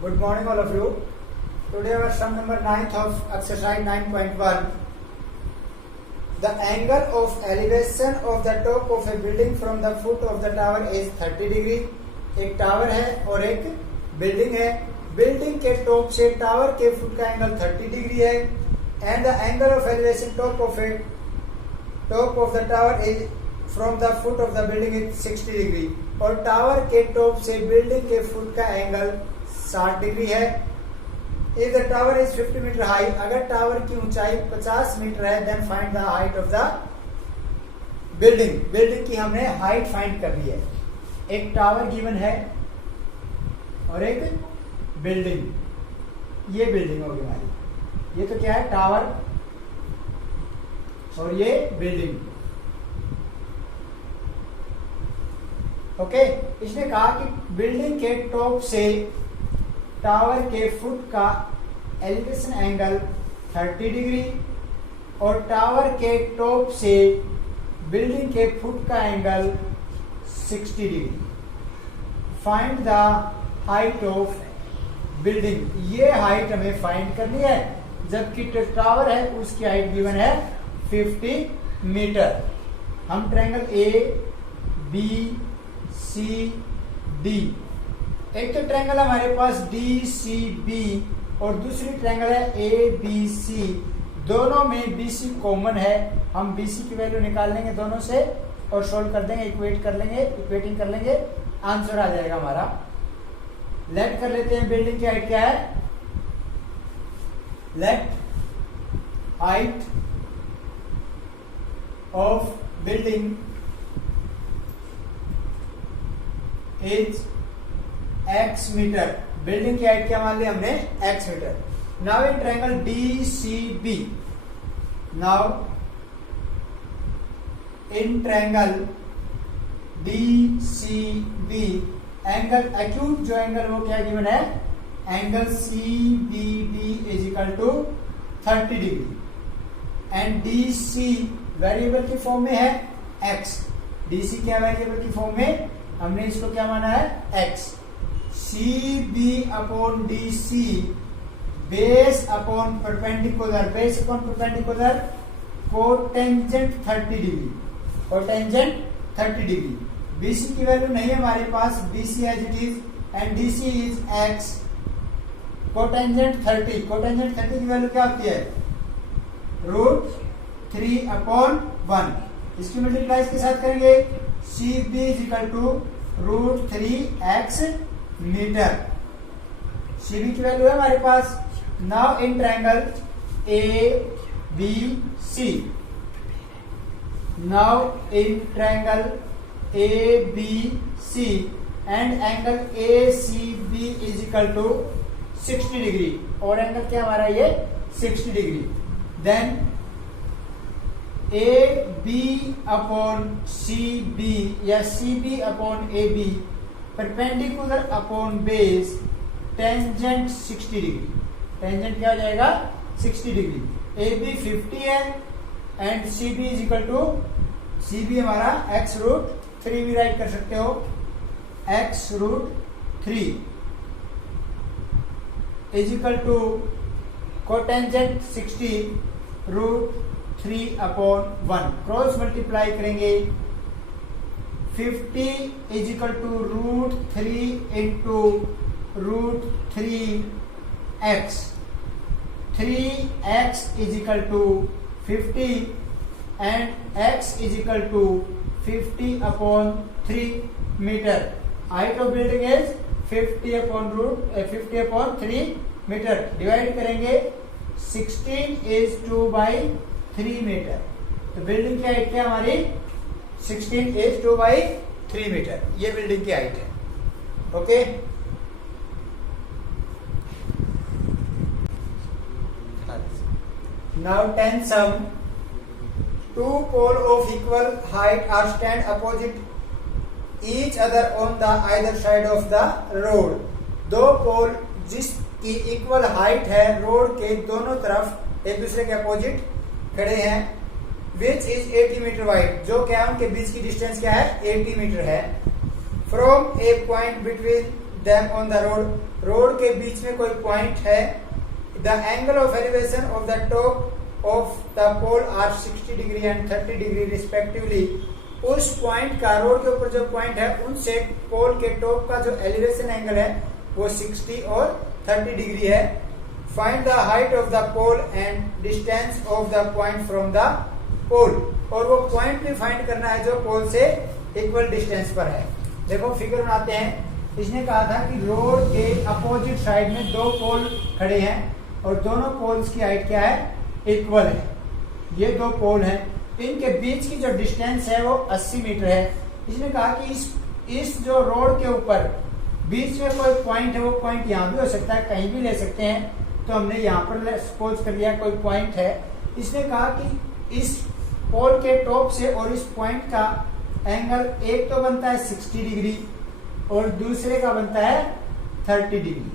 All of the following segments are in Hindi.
Good morning all of you. Today our sum number 9th of exercise 9.1. The angle of elevation of the top of a building from the foot of the tower is 30 degree. एक टावर है और एक बिल्डिंग है. बिल्डिंग के टॉप से टावर के फुट का एंगल 30 डिग्री है. And the angle of elevation top of the tower is from the foot of the building is 60 degree. और टावर के टॉप से बिल्डिंग के फुट का एंगल 60 डिग्री है. If the tower is 50 metre high, अगर टावर की ऊंचाई 50 मीटर है, then find the height of the building. Building की हमने हाइट फाइंड कर ली है. एक टावर गिवन है और एक बिल्डिंग. ये बिल्डिंग होगी हमारी. ये तो क्या है, टावर, और ये बिल्डिंग. ओके. इसने कहा कि बिल्डिंग के टॉप से टावर के फुट का एलिवेशन एंगल 30 डिग्री और टावर के टॉप से बिल्डिंग के फुट का angle 60 degree. Find the height of building. ये हाइट हमें फाइंड करनी है, जबकि टावर है उसकी हाइट गिवन है 50 मीटर. हम triangle A B C D, एक तो ट्रायंगल हमारे पास डी सी बी और दूसरी ट्रायंगल है ए बी सी. दोनों में बी सी कॉमन है. हम बी सी की वैल्यू निकाल लेंगे दोनों से और सोल्व कर देंगे, इक्वेटिंग कर लेंगे, आंसर आ जाएगा हमारा. लेट कर लेते हैं. बिल्डिंग की हाइट क्या है? Let height of building is x metre. Building की हाइट क्या मान ली हमने? x metre. Now in triangle D C B, now in triangle D C B, angle acute जो एंगल वो क्या गिवन है? Angle C B D is equal to 30 degree. And D C variable की फॉर्म में है x. डी सी क्या वेरिएबल की फॉर्म में? हमने इसको क्या माना है? x. C B upon D C, base upon perpendicular, base upon perpendicular, cotangent 30 degree, cotangent 30 degree. BC की वैल्यू नहीं है हमारे पास, BC as it is, and DC is x. Cotangent 30, cotangent 30 की वैल्यू क्या होती है? √3 अपॉन 1. इसकी मल्टीप्लाई के साथ करेंगे. C B is equal to √3x metre. C B की वैल्यू है हमारे पास. Now in triangle A B C, now in triangle A B C and angle A C B is equal to 60 degree. और एंगल क्या हमारा? ये 60 degree. Then A B upon C B या C B upon A B, perpendicular upon base, tangent 60 degree. Tangent क्या हो जाएगा? 60 डिग्री. ए बी 50 है and C B is equal to, C B हमारा x√3 भी राइट कर सकते हो. x√3 is equal to cotangent 60 √3 upon 1. Cross multiply करेंगे. 50 is equal to √3 into √3x. 3x is equal to 50 and x is equal to 50 upon 3 metre. Height of building is 50 upon 3 metre. Divide करेंगे. 16 इज 2/3 मीटर. तो बिल्डिंग की हाइट क्या हमारी? 16 इज 2/3 मीटर. ये बिल्डिंग की हाइट है. Okay. Now 10 sum. Two poles of equal height are stand opposite each other on the either side of the road. दो पोल जिसकी इक्वल हाइट है, रोड के दोनों तरफ एक दूसरे के अपोजिट खड़े हैं. विच इज 80 मीटर वाइड, जो क्या है उनके बीच की डिस्टेंस क्या है? 80 मीटर है. From a point between them on the road road के बीच में कोई पॉइंट है, the angle of elevation of the top of the pole are 60 degree and 30 degree respectively. उस पॉइंट का, रोड के ऊपर जो पॉइंट है उनसे पोल के टॉप का जो एलिवेशन एंगल है वो 60 और 30 डिग्री है। Find the height of the pole and distance of the point from the pole, और वो पॉइंट भी फाइंड करना है जो पोल से इक्वल डिस्टेंस पर है। देखो फिगर बनाते हैं। इसने कहा था कि रोड के अपोजिट साइड में दो पोल खड़े हैं और दोनों पोल्स की हाइट क्या है, इक्वल है। ये दो पोल हैं, इनके बीच की जो डिस्टेंस है वो 80 मीटर है। इसने कहा कि इस जो रोड के ऊपर बीच में कोई पॉइंट है, वो पॉइंट यहाँ भी हो सकता है, कहीं भी ले सकते हैं। तो हमने यहाँ पर सपोज कर लिया कोई पॉइंट है। इसने कहा कि इस पोल के टॉप से और इस पॉइंट का एंगल एक तो बनता है 60 डिग्री और दूसरे का बनता है 30 डिग्री।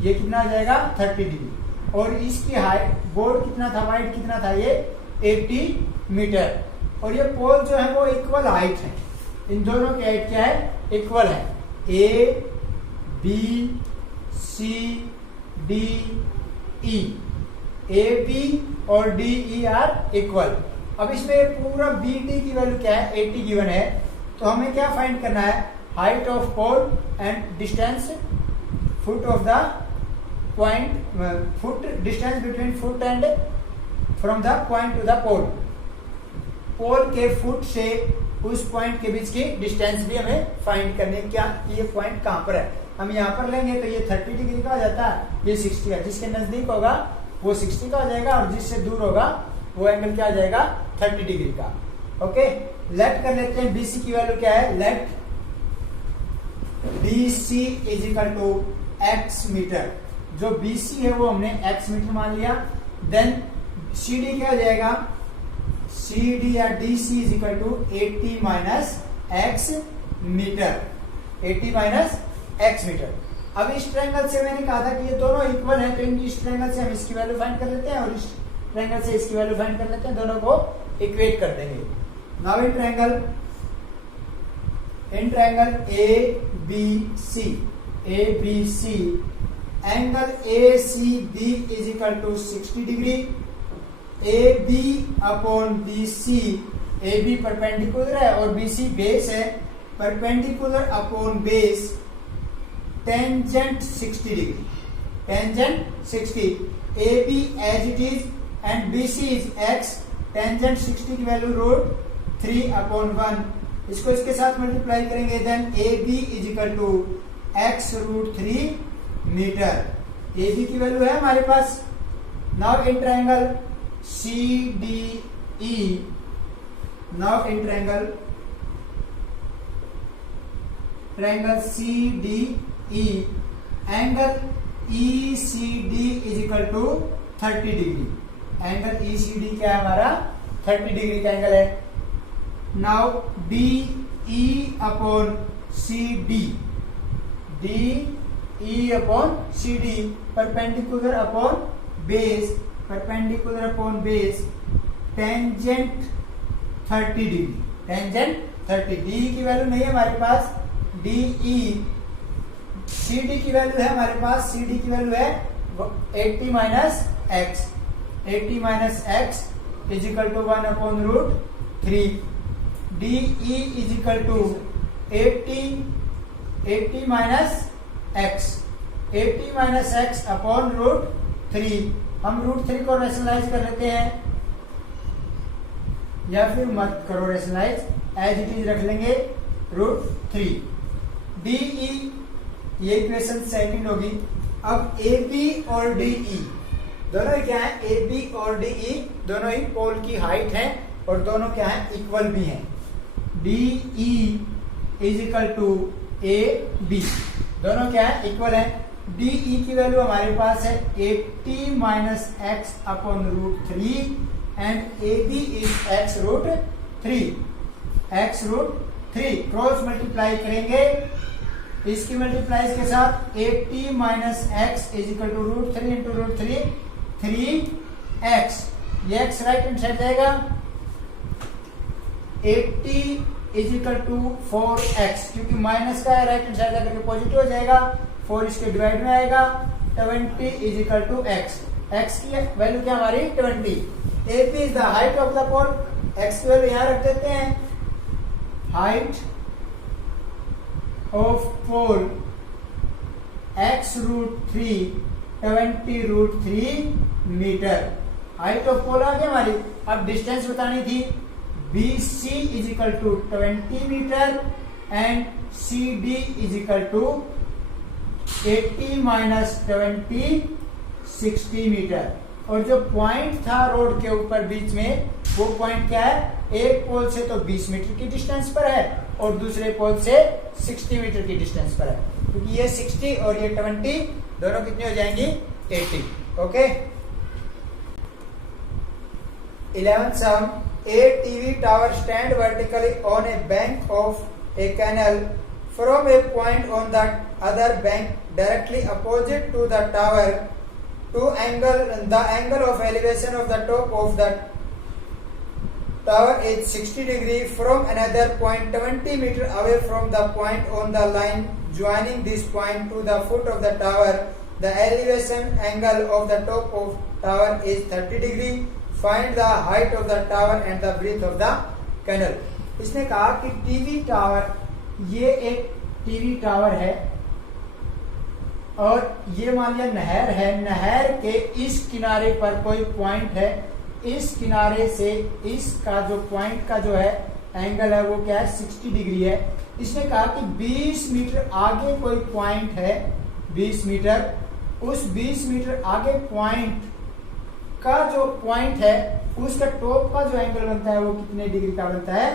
ये कितना आ जाएगा, 30 डिग्री। और इसकी हाइट, बोर्ड कितना था, वाइड कितना था, ये 80 मीटर। और ये पोल जो है वो इक्वल हाइट है, इन दोनों की हाइट क्या है, इक्वल है। A B C D E, A B और डी ई आर इक्वल। अब इसमें पूरा बी डी की वैल्यू क्या है, 80 गिवन है। तो हमें क्या फाइंड करना है, height of pole and distance foot of the point, foot distance between foot and from the point to the pole. Pole के फुट से उस पॉइंट के बीच की डिस्टेंस भी हमें फाइंड करनी है, क्या ये पॉइंट कहां पर है। हम यहाँ पर लेंगे तो ये 30 डिग्री का आ जाता है, ये 60 का। जिसके नजदीक होगा वो 60 का आ जाएगा और जिससे दूर होगा वो एंगल क्या आ जाएगा, 30 डिग्री का। ओके, लेट कर लेते हैं बीसी की वैल्यू क्या है। Let BC is equal to x metre. जो BC है वो हमने x मीटर मान लिया। देन CD क्या हो जाएगा, CD या DC is equal to 80 minus x metre, 80 minus x metre. अब इस ट्रायंगल से मैंने कहा था कि ये दोनों इक्वल है, तो इस ट्रायंगल से हम इसकी वैल्यू फाइंड कर लेते हैं और इस ट्रायंगल से इसकी वैल्यू फाइंड कर लेते हैं, दोनों को इक्वेट कर देंगे। Now in triangle ABC angle ACB is equal to 60 degree. AB upon BC, AB perpendicular है और BC बेस है, perpendicular upon base tangent 60 degree, tangent 60। AB as it is and BC is x, tangent 60 की वैल्यू √3 अपॉन 1। इसको इसके साथ मल्टीप्लाई करेंगे, then AB is equal to x √3 metre. AB की वैल्यू है हमारे पास। Now in triangle CDE, now in triangle CDE angle ECD is equal to 30 degree. Angle ECD क्या है हमारा, 30 डिग्री का एंगल है। Now DE upon CD, DE upon CD perpendicular upon base, perpendicular upon base tangent 30 degree, tangent 30। DE की वैल्यू नहीं है हमारे पास, DE। CD की वैल्यू है हमारे पास, CD की वैल्यू है 80 minus x, 80 minus x is equal to 1 upon √3। DE is equal to 80 minus x, 80 minus x upon √3। हम √3 को रेशनलाइज कर लेते हैं, या फिर मत करो रेशनलाइज, एज इट इज रख लेंगे √3। DE ये इक्वेशन सेकंड होगी। अब AB और DE दोनों क्या है, AB और DE दोनों ही पोल की हाइट है और दोनों क्या है, इक्वल भी हैं। DE is equal to AB, दोनों क्या है, इक्वल है। DE की वैल्यू हमारे पास है 80 minus x upon √3 and AB is x √3, x √3। Cross multiply करेंगे इसकी मल्टीप्लाई के साथ 80 minus x is equal to √3 into √3, 3x। ये x राइट हैंड साइड जाएगा, 80 इज इक्वल टू 4x, क्योंकि माइनस का है राइट हैंड साइड जाकर के पॉजिटिव हो जाएगा। 4 इसके डिवाइड में आएगा, 20 is equal to x. X की वैल्यू क्या हमारी 20। AP is the height of the pole, x की वैल्यू यहां रख देते हैं, height of pole x √3 20 √3 metre. Height of pole आ गई हमारी। अब डिस्टेंस बतानी थी, BC is equal to 20 metre and CD is equal to 80 minus 20 60 metre. और जो पॉइंट था रोड के ऊपर बीच में, वो पॉइंट क्या है, एक पोल से तो 20 मीटर की डिस्टेंस पर है और दूसरे पोल से 60 मीटर की डिस्टेंस पर है, क्योंकि ये 60 और ये 20 दोनों कितनी हो जाएंगी 80। Okay. 11th sum, a TV tower stand vertically on a bank of a canal from a point on the other bank directly opposite to the tower. The angle of elevation of the top of the tower is 60 degree from another point 20 meter away from the point on the line joining this point to the foot of the tower. The elevation angle of the top of tower is 30 degree. Find the height of the tower and the breadth of the canal. इसने कहा कि टीवी टावर, ये एक टीवी टावर है और ये मान लिया नहर है, नहर के इस किनारे पर कोई पॉइंट है, इस किनारे से इसका जो पॉइंट का जो है एंगल है वो क्या है 60 डिग्री है। इसने कहा कि 20 मीटर आगे कोई पॉइंट है, 20 मीटर, उस 20 मीटर आगे पॉइंट का जो पॉइंट है उसका टॉप का जो एंगल बनता है वो कितने डिग्री का बनता है,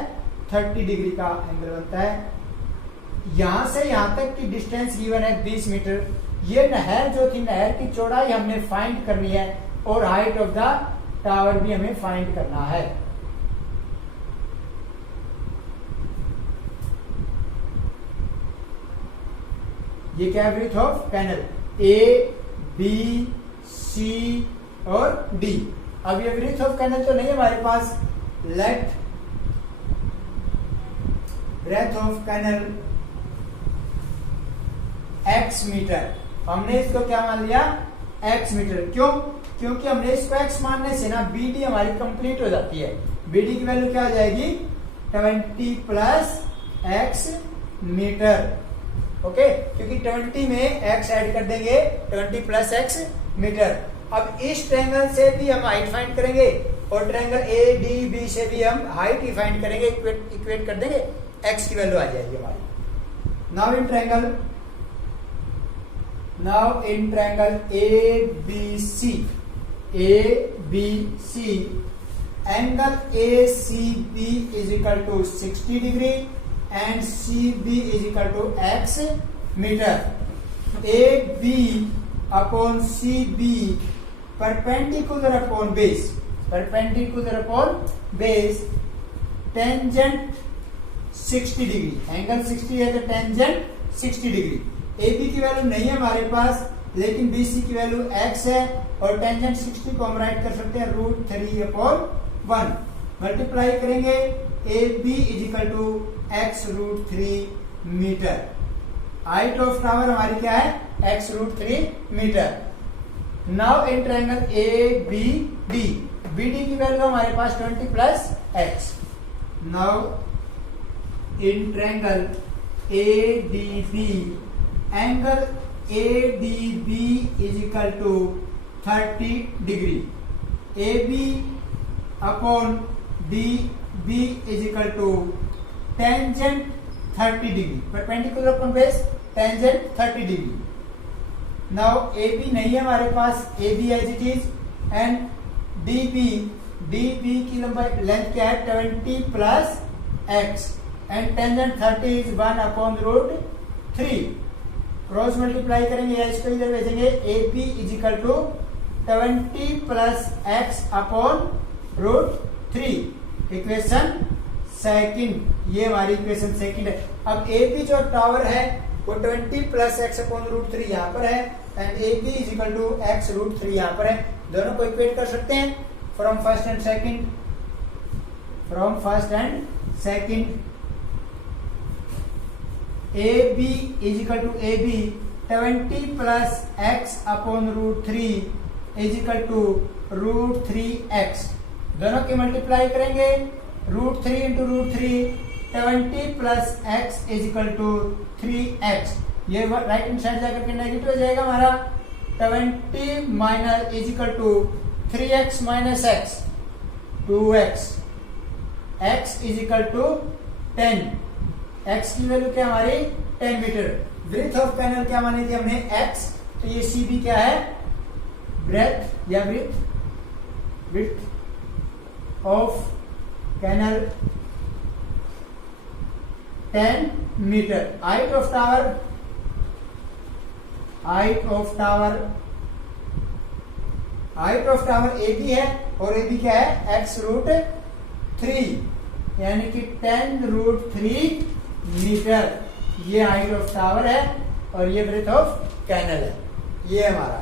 30 डिग्री का एंगल बनता है। यहां से यहां तक की डिस्टेंस गिवन है 20 मीटर। ये नहर जो थी, नहर की चौड़ाई हमने फाइंड करनी है और हाइट ऑफ द टावर भी हमें फाइंड करना है। ये क्या है, breadth of canal, A, B, C और D। अब ये ब्रीथ ऑफ कैनल तो नहीं है हमारे पास, let breadth of canal x metre. हमने इसको क्या मान लिया, x मीटर। क्यों? क्योंकि हमने इसको x मानने से ना BD हमारी कंप्लीट हो जाती है। BD की वैल्यू क्या आ जाएगी, 20 प्लस x मीटर। ओके, क्योंकि 20 में x ऐड कर देंगे, 20 प्लस x मीटर। अब इस ट्रायंगल से भी हम हाइट फाइंड करेंगे और ट्रायंगल ADB से भी हम हाइट ही फाइंड करेंगे, इक्वेट कर देंगे, x की वैल्यू आ जाएगी हमारी। Now in triangle ABC angle ACB is equal to 60 degree and CB is equal to x meter. AB upon CB perpendicular upon base, tangent 60 degree, angle 60 है तो टेंजेंट 60 डिग्री। AB की वैल्यू नहीं है हमारे पास, लेकिन BC की वैल्यू x है और टेंजेंट 60 को हम राइट कर सकते हैं √3/1। मल्टीप्लाई करेंगे, AB is equal to x √3 metre. Height of tower हमारी क्या है, x √3 metre. Now in triangle ABD, BD की वैल्यू हमारे पास 20 plus x। Now in triangle ADB, angle ADB is equal to 30 degree. AB upon DB is equal to tangent 30 degree, perpendicular upon base, tangent 30 degree. Now AB नहीं है हमारे पास, AB as it is, and DB की लंबाई लेंथ क्या है 20 plus x and tangent 30 is 1/√3। Cross multiply करेंगे या इसको इधर भेजेंगे, AB is equal to 20 plus x upon √3। Equation second, ये हमारी इक्वेशन सेकंड है। अब AB जो टावर है वो 20 प्लस x अपॉन √3 यहाँ पर है and AB is equal to x √3 यहाँ पर है। दोनों को इक्वेट कर सकते हैं from first and second. AB is equal to AB 20 plus x upon root 3 is equal to root 3x। दोनों की मल्टीप्लाई करेंगे, root 3 into root 3, 20 plus x is equal to 3x। ये राइट हैंड साइड जाकर के नेगेटिव हो जाएगा हमारा। 20 minus is equal to 3x minus x 2x, x is equal to 10। x की वैल्यू क्या हमारी 10 मीटर। ब्रेथ ऑफ कैनल क्या मानी थी हमने x, तो ये सी भी क्या है ब्रेथ या विड्थ ऑफ कैनल 10 मीटर। Height of tower A B है और ए बी क्या है x रूट 3 यानी कि 10 रूट 3 मीटर। ये हाइट ऑफ टावर है और ये ब्रेथ ऑफ कैनल है, ये हमारा